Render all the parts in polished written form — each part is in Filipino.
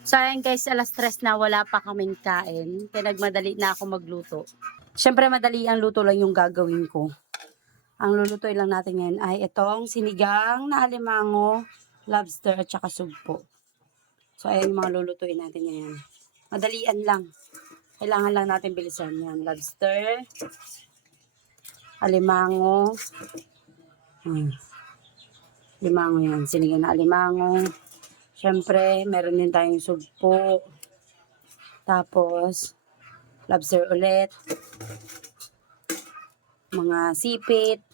So ayan guys, alas 3 na, wala pa kaming kain. Kaya nagmadali na ako magluto. Siyempre madali ang luto lang yung gagawin ko. Ang lulutuin lang natin ngayon ay itong sinigang na alimango, lobster at saka sugpo. So ayan yung mga lulutuin natin ngayon. Madalian lang. Kailangan lang natin bilisan yan. Lobster, alimango. Alimango yan. Sinigang na alimango. Siyempre, meron din tayong sugpo. Tapos, lobster ulit. Mga sipit.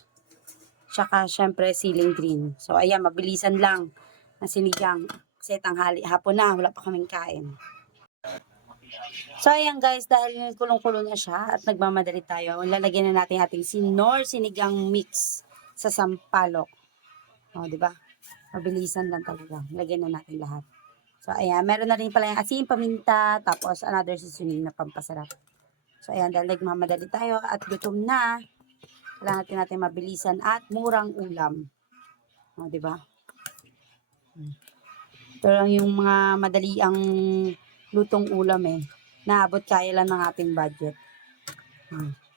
Tsaka, siyempre, siling green. So, ayan, mabilisan lang na sinigang. Kasi tanghali, hapon na, wala pa kaming kain. So, ayan guys, dahil kulong-kulo na siya at nagmamadali tayo, lalagyan na natin ating sinor sinigang mix sa sampalok. O, di ba? Mabilisan lang talaga. Lagyan na natin lahat. So, ayan. Meron na rin pala yung asin, paminta, tapos another seasoning na pampasarap. So, ayan. Dahil nagmamadali tayo at gutom na, kailangan natin mabilisan at murang ulam. O, di ba? Ito lang yung mga madali ang lutong ulam eh. Naabot kaya lang ng ating budget.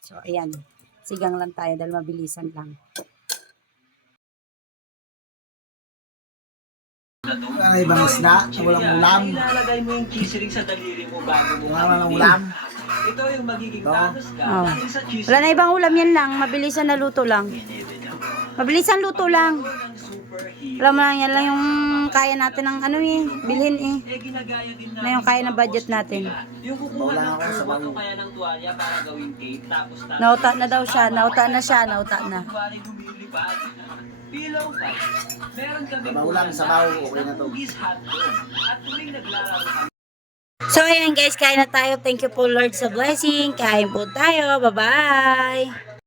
So, ayan. Sigang lang tayo dahil mabilisan lang. Ay, ibang isda, walang ulam. Ilalagay mo yung cheese ring sa daliri mo bago mo. Walang ulam. Ito yung magiging tatos ka. Oh. Dahil sa cheese Wala na ibang ulam yan lang. Mabilisan na luto lang. Mabilisan luto lang. Alam mo lang, yan lang yung kaya natin ng ano eh. Bilhin eh. ginagaya din Na yung kaya ng budget natin. Yung kukuha Wala ng ako sa kurot o kaya ng tuwalya para gawing cake. Tapos Nauta na daw siya. Nauta na siya. Nauta na. tuwalya lumilipad. Pillow fight. Meron kami Ulam, sabaw, okay na to. cookies hotdog. At tuwing naglalaro kami. So ayan guys, kain na tayo. Thank you po Lord sa blessing. Kain po tayo. Bye-bye.